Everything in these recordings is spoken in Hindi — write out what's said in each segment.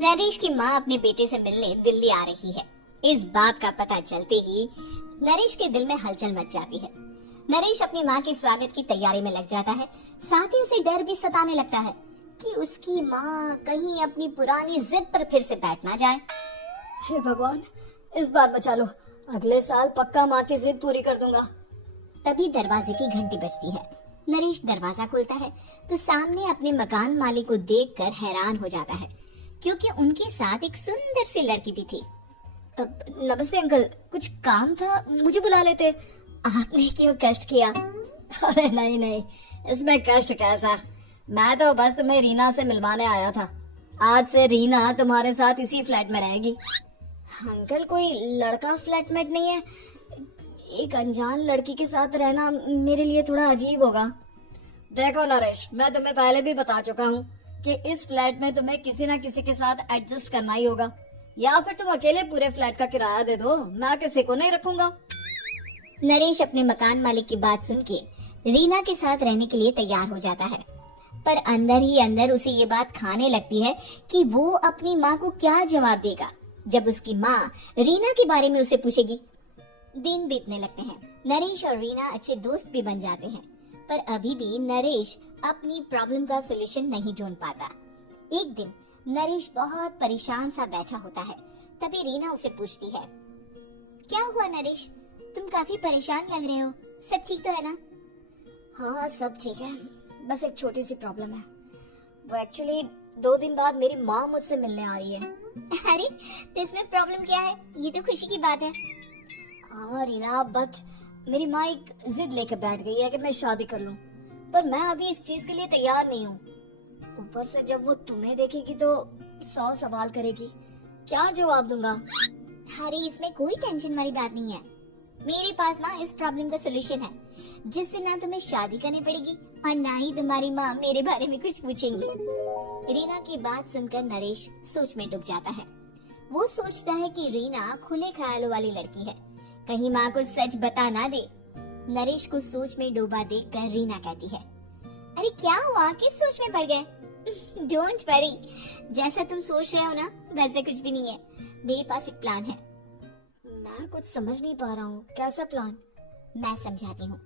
नरेश की माँ अपने बेटे से मिलने दिल्ली आ रही है। इस बात का पता चलते ही नरेश के दिल में हलचल मच जाती है। नरेश अपनी माँ के स्वागत की तैयारी में लग जाता है। साथ ही उसे डर भी सताने लगता है कि उसकी माँ कहीं अपनी पुरानी जिद पर फिर से बैठ ना जाए। हे भगवान, इस बार बचा लो, अगले साल पक्का माँ की जिद पूरी कर दूंगा। तभी दरवाजे की घंटी बजती है। नरेश दरवाजा खोलता है तो सामने अपने मकान मालिक को देखकर हैरान हो जाता है, क्योंकि उनके साथ एक सुंदर सी लड़की भी थी। नमस्ते अंकल, कुछ काम था, मुझे बुला लेते। आपने क्यों कष्ट किया? अरे नहीं नहीं, इसमें कष्ट कैसा, मैं तो बस तुम्हें रीना से मिलवाने आया था। आज से रीना तुम्हारे साथ इसी फ्लैट में रहेगी। अंकल, कोई लड़का फ्लैटमेट नहीं है? एक अनजान लड़की के साथ रहना मेरे लिए थोड़ा अजीब होगा। देखो नरेश, मैं तुम्हें पहले भी बता चुका हूँ कि इस फ्लैट में तुम्हें किसी न किसी के साथ एडजस्ट करना ही होगा, या फिर तुम अकेले पूरे फ्लैट का किराया दे दो, मैं किसी को नहीं रखूंगा। नरेश अपने मकान मालिक की बात सुन के रीना के साथ रहने के लिए तैयार हो जाता है, पर अंदर ही अंदर उसे ये बात खाने लगती है कि वो अपनी माँ को क्या जवाब देगा जब उसकी माँ रीना के बारे में उसे पूछेगी। दिन बीतने लगते हैं। नरेश और रीना अच्छे दोस्त भी बन जाते हैं, पर अभी भी नरेश अपनी प्रॉब्लम का सलूशन नहीं ढूंढ पाता। एक दिन नरेश बहुत परेशान सा बैठा होता है। तभी रीना उसे पूछती है, क्या हुआ नरेश, तुम काफी परेशान लग रहे हो, सब ठीक तो है ना? हाँ सब ठीक है, बस एक छोटी सी प्रॉब्लम है। वो एक्चुअली 2 दिन बाद मेरी माँ मुझसे मिलने आ रही है। अरे तो इसमें प्रॉब्लम क्या है, ये तो खुशी की बात है। हाँ रीना, बट मेरी माँ एक जिद लेकर बैठ गई है कि मैं शादी कर लूं, पर मैं अभी इस चीज के लिए तैयार नहीं हूँ। ऊपर से जब वो तुम्हें देखेगी तो 100 सवाल करेगी, क्या जवाब दूंगा? अरे इसमें कोई टेंशन वाली बात नहीं है, मेरे पास ना इस प्रॉब्लम का सलूशन है, जिससे ना तुम्हें शादी करनी पड़ेगी और ना ही तुम्हारी माँ मेरे बारे में कुछ पूछेंगी। रीना की बात सुनकर नरेश सोच में डूब जाता है। वो सोचता है कि रीना खुले ख्यालों वाली लड़की है, कहीं माँ को सच बता ना दे। नरेश को सोच में डूबा देखकर रीना कहती है, अरे क्या हुआ, किस सोच में पड़ गए? डोंट वरी, जैसा तुम सोच रहे हो ना वैसे कुछ भी नहीं है, मेरे पास एक प्लान है। मैं कुछ समझ नहीं पा रहा हूँ, कैसा प्लान? मैं समझाती हूँ।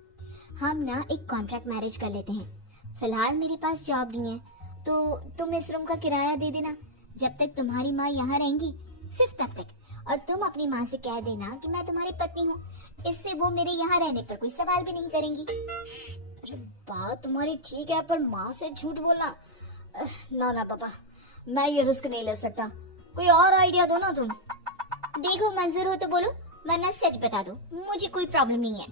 हम ना एक कॉन्ट्रैक्ट मैरिज कर लेते हैं। फिलहाल मेरे पास जॉब नहीं है, तो तुम इस रूम का किराया दे देना जब तक तुम्हारी माँ यहाँ रहेंगी, सिर्फ तब तक। और तुम अपनी माँ से कह देना कि मैं तुम्हारी पत्नी हूँ, इससे वो मेरे यहाँ रहने पर कोई सवाल भी नहीं करेंगी। अरे बात तुम्हारी ठीक है, पर माँ से झूठ बोलना, ना ना पापा, मैं ये रिस्क नहीं ले सकता। कोई और आइडिया दो ना तुम। देखो मंजूर हो तो बोलो, वरना सच बता दो, मुझे कोई प्रॉब्लम नहीं है।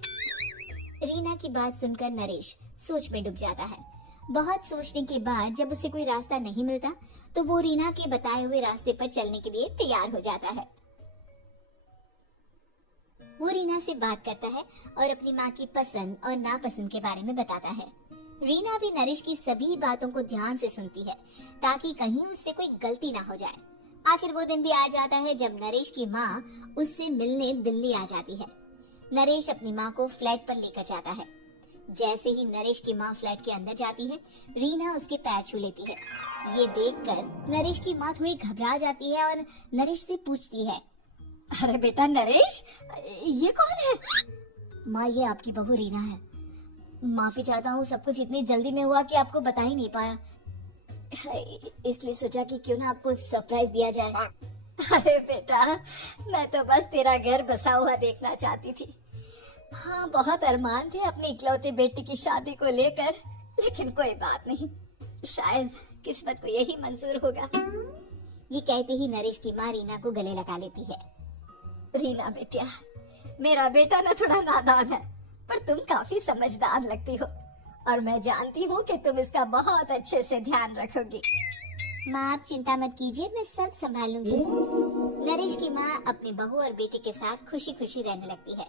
रीना की बात सुनकर नरेश सोच में डूब जाता है। बहुत सोचने के बाद जब उसे कोई रास्ता नहीं मिलता तो वो रीना के बताए हुए रास्ते पर चलने के लिए तैयार हो जाता है। वो रीना से बात करता है और अपनी माँ की पसंद और नापसंद के बारे में बताता है। रीना भी नरेश की सभी बातों को ध्यान से सुनती है, ताकि कहीं उससे कोई गलती ना हो जाए। आखिर वो दिन भी आ जाता है जब नरेश की माँ उससे मिलने दिल्ली आ जाती है। नरेश अपनी माँ को फ्लैट पर लेकर जाता है। जैसे ही नरेश की माँ फ्लैट के अंदर जाती है, रीना उसके पैर छू लेती है। ये देखकर नरेश की माँ थोड़ी घबरा जाती है और नरेश से पूछती है, अरे बेटा नरेश, ये कौन है? माँ, ये आपकी बहू रीना है। माफी चाहता हूँ, सब कुछ इतनी जल्दी में हुआ कि आपको बता ही नहीं पाया, इसलिए सोचा कि क्यों ना आपको सरप्राइज दिया जाए। अरे बेटा, मैं तो बस तेरा घर बसा हुआ देखना चाहती थी। हाँ, बहुत अरमान थे अपनी इकलौती बेटी की शादी को लेकर, लेकिन कोई बात नहीं, शायद किस्मत को यही मंजूर होगा। ये कहते ही नरेश की माँ रीना को गले लगा लेती है। रीना बेटिया, मेरा बेटा ना थोड़ा नादान है, पर तुम काफी समझदार लगती हो, और मैं जानती हूँ कि तुम इसका बहुत अच्छे से ध्यान रखोगी। माँ आप चिंता मत कीजिए, मैं सब संभाल लूंगी। नरेश की माँ अपनी बहू और बेटे के साथ खुशी खुशी रहने लगती है।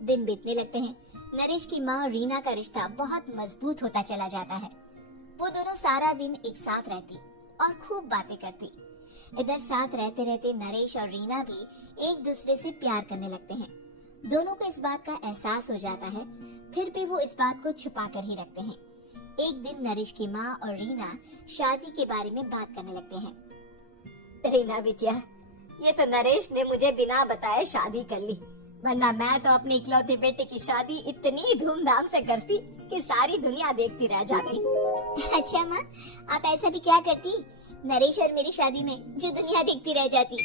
दिन बीतने लगते हैं। नरेश की माँ और रीना का रिश्ता बहुत मजबूत होता चला जाता है। वो दोनों सारा दिन एक साथ रहती और खूब बातें करती। इधर साथ रहते रहते नरेश और रीना भी एक दूसरे से प्यार करने लगते हैं। दोनों को इस बात का एहसास हो जाता है, फिर भी वो इस बात को छुपा कर ही रखते हैं। एक दिन नरेश की माँ और रीना शादी के बारे में बात करने लगते हैं। रीना बिटिया, ये तो नरेश ने मुझे बिना बताए शादी कर ली, वरना मैं तो अपनी इकलौती बेटी की शादी इतनी धूमधाम से करती कि सारी दुनिया देखती रह जाती। अच्छा माँ, आप ऐसा भी क्या करती नरेश और मेरी शादी में जो दुनिया देखती रह जाती?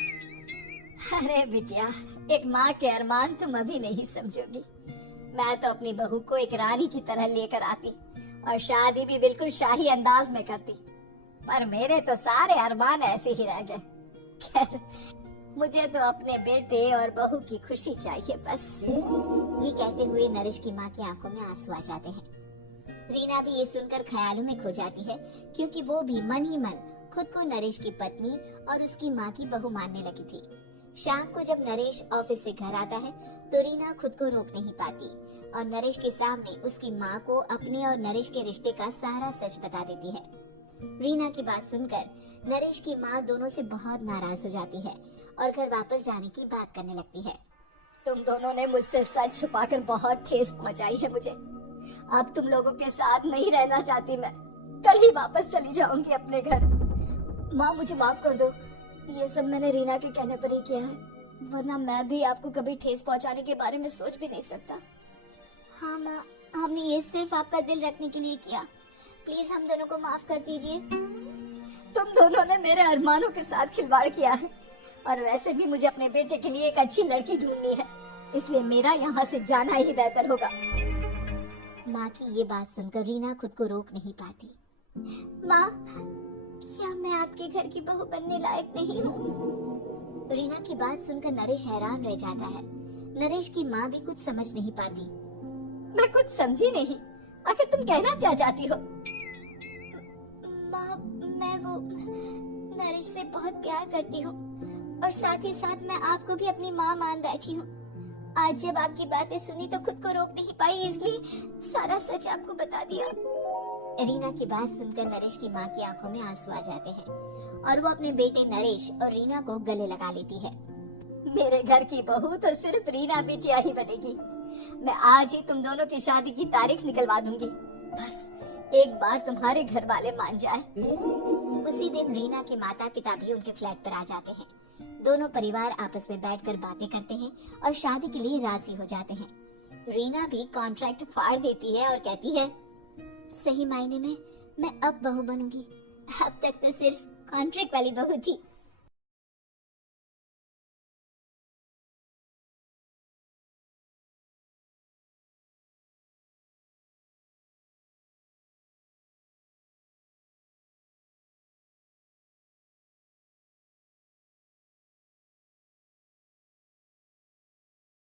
अरे बिटिया, एक माँ के अरमान तुम अभी नहीं समझोगी। मैं तो अपनी बहू को एक रानी की तरह लेकर आती और शादी भी बिल्कुल शाही अंदाज में करती, पर मेरे तो सारे अरमान ऐसे ही रह गए। खैर, मुझे तो अपने बेटे और बहू की खुशी चाहिए बस। ये कहते हुए नरेश की माँ की आंखों में आंसू आ जाते हैं। रीना भी ये सुनकर ख्यालों में खो जाती है, क्योंकि वो भी मन ही मन खुद को नरेश की पत्नी और उसकी माँ की बहू मानने लगी थी। शाम को जब नरेश ऑफिस से घर आता है तो रीना खुद को रोक नहीं पाती और नरेश के सामने उसकी माँ को अपने और नरेश के रिश्ते का सारा सच बता देती है। रीना की बात सुनकर नरेश की माँ दोनों से बहुत नाराज हो जाती है और घर वापस जाने की बात करने लगती है। तुम दोनों ने मुझसे सच छुपाकर बहुत ठेस पहुंचाई है मुझे। अब तुम लोगों के साथ नहीं रहना चाहती मैं, कल ही वापस चली जाऊंगी अपने घर। माँ, मुझे माफ कर दो, ये सब मैंने रीना के कहने पर ही किया है, वरना मैं भी आपको कभी ठेस पहुंचाने के बारे में सोच भी नहीं सकता। हाँ माँ, हमने ये सिर्फ आपका दिल रखने के लिए किया, प्लीज हम दोनों को माफ कर दीजिए। तुम दोनों ने मेरे अरमानों के साथ खिलवाड़ किया है, और वैसे भी मुझे अपने बेटे के लिए एक अच्छी लड़की ढूंढनी है, इसलिए मेरा यहाँ से जाना ही बेहतर होगा। माँ की ये बात सुनकर रीना खुद को रोक नहीं पाती। माँ, क्या मैं आपके घर की बहू बनने लायक नहीं हूँ? रीना की बात सुनकर नरेश हैरान रह जाता है। नरेश की माँ भी कुछ समझ नहीं पाती। मैं कुछ समझी नहीं, आखिर तुम कहना क्या चाहती हो? माँ, मैं वो नरेश से बहुत प्यार करती हूँ और साथ ही साथ मैं आपको भी अपनी माँ मान बैठी हूँ। आज जब आपकी बातें सुनी तो खुद को रोक नहीं पाई, इसलिए सारा सच आपको बता दिया। रीना की बात सुनकर नरेश की माँ की आंखों में आंसू आ जाते हैं और वो अपने बेटे नरेश और रीना को गले लगा लेती है। मेरे घर की बहू तो सिर्फ रीना बिटिया ही बनेगी। मैं आज ही तुम दोनों की शादी की तारीख निकलवा दूंगी, बस एक बार तुम्हारे घर वाले मान जाए। उसी दिन रीना के माता पिता भी उनके फ्लैट पर आ जाते हैं। दोनों परिवार आपस में बैठकर बातें करते हैं और शादी के लिए राजी हो जाते हैं। रीना भी कॉन्ट्रैक्ट फाड़ देती है और कहती है, सही मायने में मैं अब बहू बनूंगी, अब तक तो सिर्फ कॉन्ट्रैक्ट वाली बहू थी।